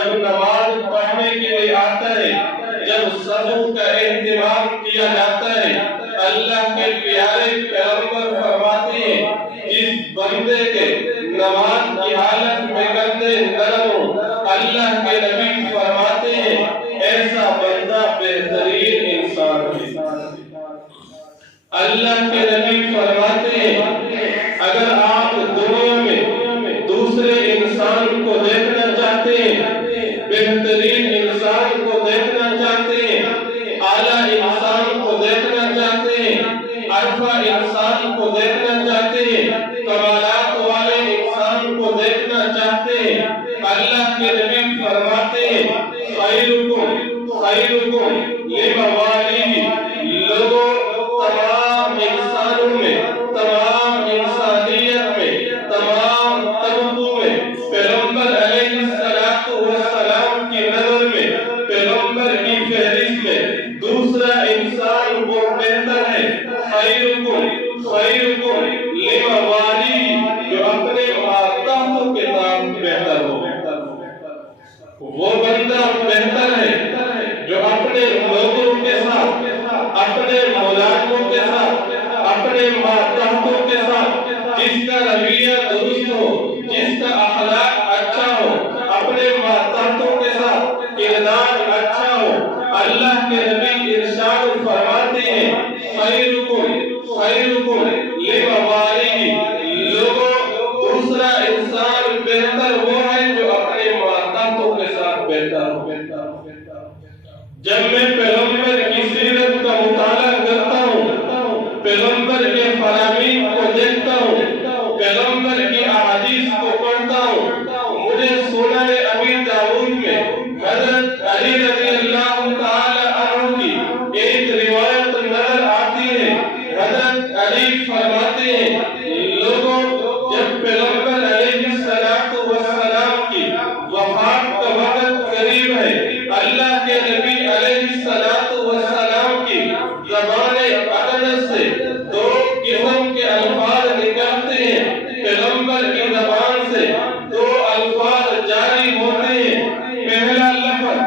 جب نماز پڑھنے کے لیے آتا ہے، جب صفوں کا اہتمام کیا جاتا ہے، اللہ کے پیارے پیغمبر فرماتے ہیں جس بندے کے نماز کی حالت میں کندھے نرم ہوں، اللہ کے نبی فرماتے ہیں ایسا بندہ بہترین انسان ہے۔ اللہ کے نبی فرماتے ہیں اگر آپ دنیا میں دوسرے انسان کو دیکھنا چاہتے ہیں، بہترین انسان کو دیکھنا چاہتے ہیں، اعلیٰ انسان کو دیکھنا چاہتے ہیں، عرفہ انسان کو دیکھنا چاہتے ہیں، کمالات والے انسان کو دیکھنا چاہتے ہیں، اللہ کے نبی فرماتے ہیں خیرکم لموالیہ، لوگوں تمام انسانوں میں، تمام انسانیت میں، تمام طبقوں میں پیغمبر علیہ السلام کی نظر میں، پیغمبر کی فہرست میں دوسرا انسان وہ بہتر ہے۔ خیرکم لموالیہ، جو اپنے ماتحتوں کے ساتھ بہتر ہو، وہ بندہ بہتر ہے جو اپنے لوگوں کے ساتھ، اپنے ملازموں کے ساتھ، اپنے ماتحتوں کے ساتھ جس کا رویہ درست ہو، جس کا اخلاق اچھا ہو، اپنے ماتحتوں کے ساتھ کردار اچھا ہو۔ اللہ کے نبی ارشاد فرماتے ہیں خیرکم لموالیہ، لوگوں دوسرا انسان بہتر وہ ہے جو اپنے ماتحتوں کے ساتھ بہتر ہو۔ جب میں پیغمبر کی سیرت کا مطالعہ کرتا ہوں، پیغمبر کے فرامین کو دیکھتا ہوں، پیغمبر کی احادیث کو پڑھتا ہوں، مجھے سنن ابی داؤد میں حضرت علی رضی اللہ تعالی عنہ کی ایک روایت نظر آتی ہے۔ حضرت علی فرماتے ہیں لوگوں جب پیغمبر علیہ السلام کی وفات کا وقت قریب ہے، اللہ کے نبی علیہ السلام کی زبان اقدس سے دو قسم کے الفاظ نکلتے ہیں، پیغمبر کی زبان سے دو الفاظ جاری ہوتے ہیں۔ پہلا لفظ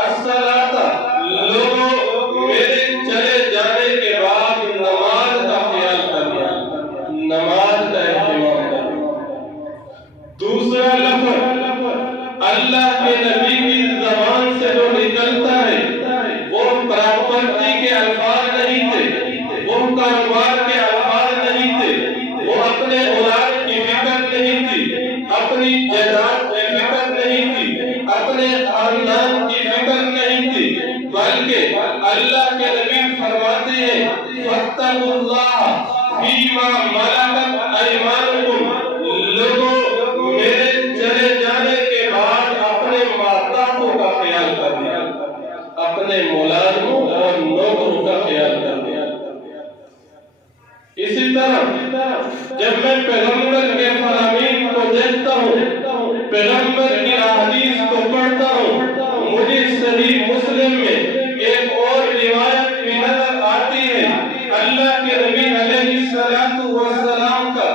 الصلاۃ، لوگوں میرے چلے جانے کے بعد نماز کا خیال کرنا، نماز کا اہتمام کرنا۔ دوسرا لفظ اللہ کے نبی کی زبان سے جو نکلتا ہے وہ پراپرٹی کے الفاظ نہیں تھے، وہ کاروبار کے الفاظ نہیں تھے، وہ اپنے اولاد کی فکر نہیں تھی، اپنی جائیداد کی فکر نہیں تھی، اپنے خاندان کی فکر نہیں تھی، بلکہ اللہ کے نبی فرماتے ہیں فاتقوا اللہ فیما ملکت ایمانکم، لوگوں میرے چلے جانے کے بعد اپنے ماتحتوں کا خیال کرنا، اپنے ملازموں اور نوکروں کا خیال کرنا۔ اسی طرح جب میں پیغمبر کے فرامین کو دیکھتا ہوں، پیغمبر کی احادیث کو پڑھتا ہوں، مجھے صحیح مسلم میں ایک اور روایت بھی نظر آتی ہے۔ اللہ کے نبی علیہ السلام کا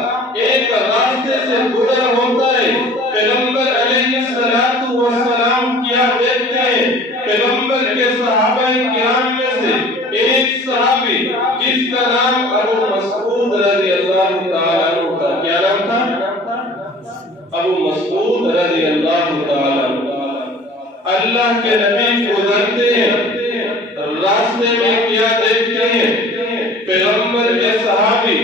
ایک راستے سے گزر ہوتا ہے، پیغمبر علیہ السلام کیا دیکھتے ہیں، پیغمبر کے صحابہ کرام میں سے ایک صحابی جس کا نام ابو مسعود رضی اللہ تعالیٰ عنہ تھا، کیا نام تھا؟ ابو مسعود رضی اللہ تعالیٰ عنہ۔ اللہ کے نبی گزرتے ہیں، راستے میں کیا دیکھتے ہیں؟ پیغمبر کے صحابی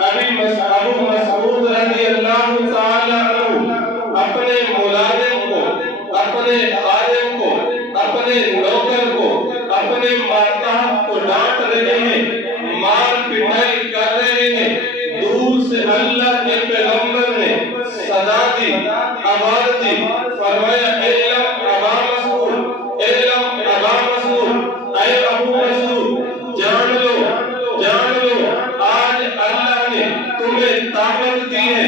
ابو مسعود رضی اللہ تعالیٰ عنہ اپنے ملازم کو، اپنے خادم کو، اپنے نوکر کو، اپنے ماتحت کو ڈانٹ رہے ہیں، مار پٹائی کر رہے ہیں۔ دور سے اللہ کے پیغمبر نے صدا دی، آواز دی، فرمایا اعلم ابا مسعود، اعلم ابا مسعود، اے ابو مسعود جان لو، جان لو آج اللہ نے تمہیں طاقت دی ہے،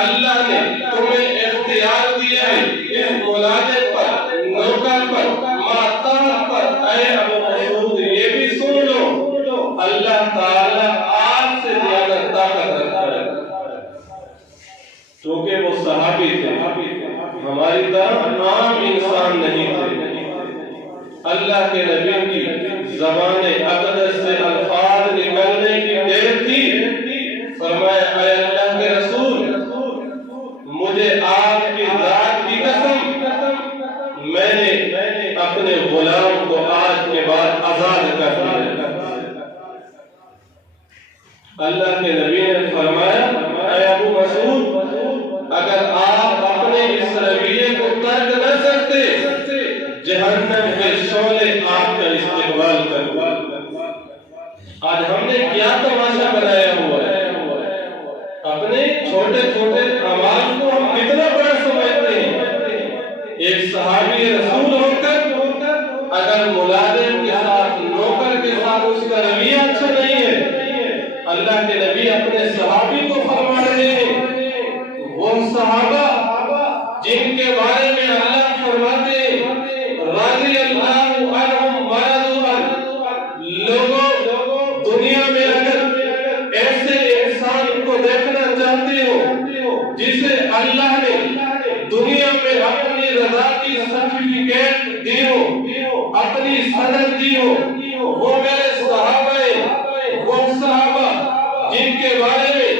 اللہ نے تمہیں اختیار دیا ہے اس ملازم پر، نوکر پر، ماتحت پر۔ اے ابو مسعود یہ بھی سن لو، اللہ تعالیٰ آپ سے زیادہ طاقت رکھتا ہے۔ چونکہ وہ صحابی تھے، ہماری طرح عام انسان نہیں تھے۔ اللہ کے نبی کی زبان اقدس سے الفاظ نکلنے کی دیر تھی، فرمایا اے اللہ کے رسول، مجھے آپ کی ذات کی قسم، میں نے اپنے غلام کو آج کے بعد آزاد کر دیا۔ اللہ کے نبی نے فرمایا اے ابو مسعود، اگر آپ اپنے اس رویے کو ترک نہ کرتے، جہنم کے شعلے آپ کا استقبال کرتے۔ آج ہم نے کیا تماشا بنایا ہوا ہے؟ اپنے چھوٹے چھوٹے اعمال کو ہم کتنا بڑا سمجھتے ہیں۔ ایک صحابی رسول ہو کر اگر ملازم کے ساتھ، نوکر کے ساتھ اس کا رویہ اچھا نہیں ہے، اللہ کے نبی اپنے صحابی کو فرما رہے ہیں، وہ صحابہ جن کے بارے میں اللہ فرماتے ہیں رضی اللہ عنہم ورضوا عنہ، لوگوں دنیا میں اگر ایسے انسان کو دیکھنا چاہتے ہو جسے اللہ نے دنیا میں اپنی رضا کی سرٹیفکیٹ دی ہو، اپنی سند دی ہو، وہ میرے صحابہ ہیں، وہ صحابہ جن کے بارے میں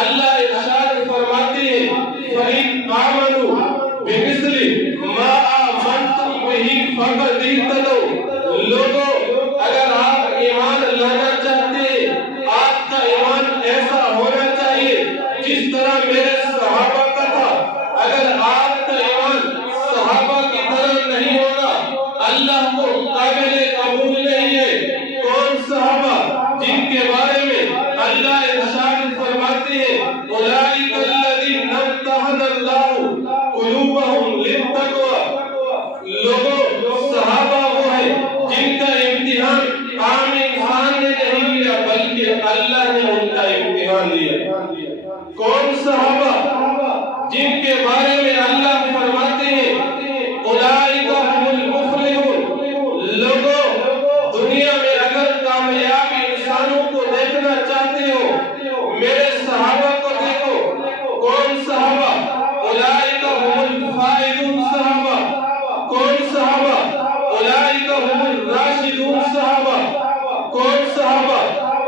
اللہ ارشاد فرماتے ہیں فَإِنْ آمَنُوا بِمِثْلِ مَا آمَنْتُمْ بِهِ فَقَدِ اهْتَدَوْا۔ لوگوں اگر آپ ایمان لانا چاہتے ہیں، آپ کا ایمان ایسا ہونا چاہیے جس طرح میرے صحابہ کا تھا۔ اگر آپ کا ایمان صحابہ کی طرح نہیں ہوگا، اللہ کو قابل قبول نہیں ہے۔ کون صحابہ جن کے بارے میں اللہ ارشاد فرماتے ہیں اولئک الذین امتحن اللہ قلوبہم للتقوی۔ لوگوں صحابہ وہ ہیں جن کا امتحان عام انسان نے نہیں لیا بلکہ اللہ نے ان کا امتحان لیا۔ کون صحابہ جن کے بارے میں اللہ فرماتے ہیں اولئک هم المفلحون۔ لوگوں دنیا میں اگر کامیاب انسانوں کو دیکھنا چاہتے ہو، میرے صحابہ کو دیکھو۔ کون صحابہ؟ اولئک هم الفائزون صحابہ۔ کون صحابہ؟ اولئک هم الراشدون صحابہ۔ کون صحابہ؟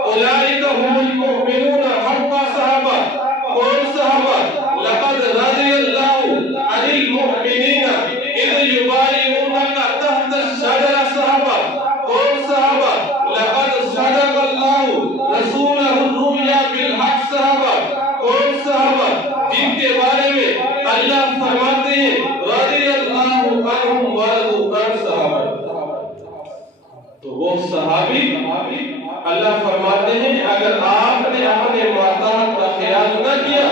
اولئک هم المؤمنون حقا صحابہ۔ کون صحابہ؟ لقد رضی اللہ عن المؤمنین اذ یبایعونک تحت الشجرہ صحابہ۔ کون صحابہ؟ لقد صدق اللہ رسولہ الرؤیا بالحق صحابہ۔ کون صحابہ جن کے بارے میں اللہ فرماتے ہیں رضی اللہ عنہم ورضوا عنہ صحابہ۔ تو وہ صحابی اللہ فرماتے ہیں اگر آپ نے اپنے محتاج کا خیال نہ کیا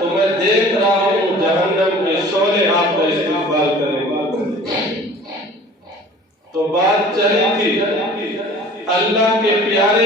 تو میں دیکھ رہا ہوں جہنم کے شعلے آپ کا استقبال کریں گے۔ تو بات چلی تھی اللہ کے پیارے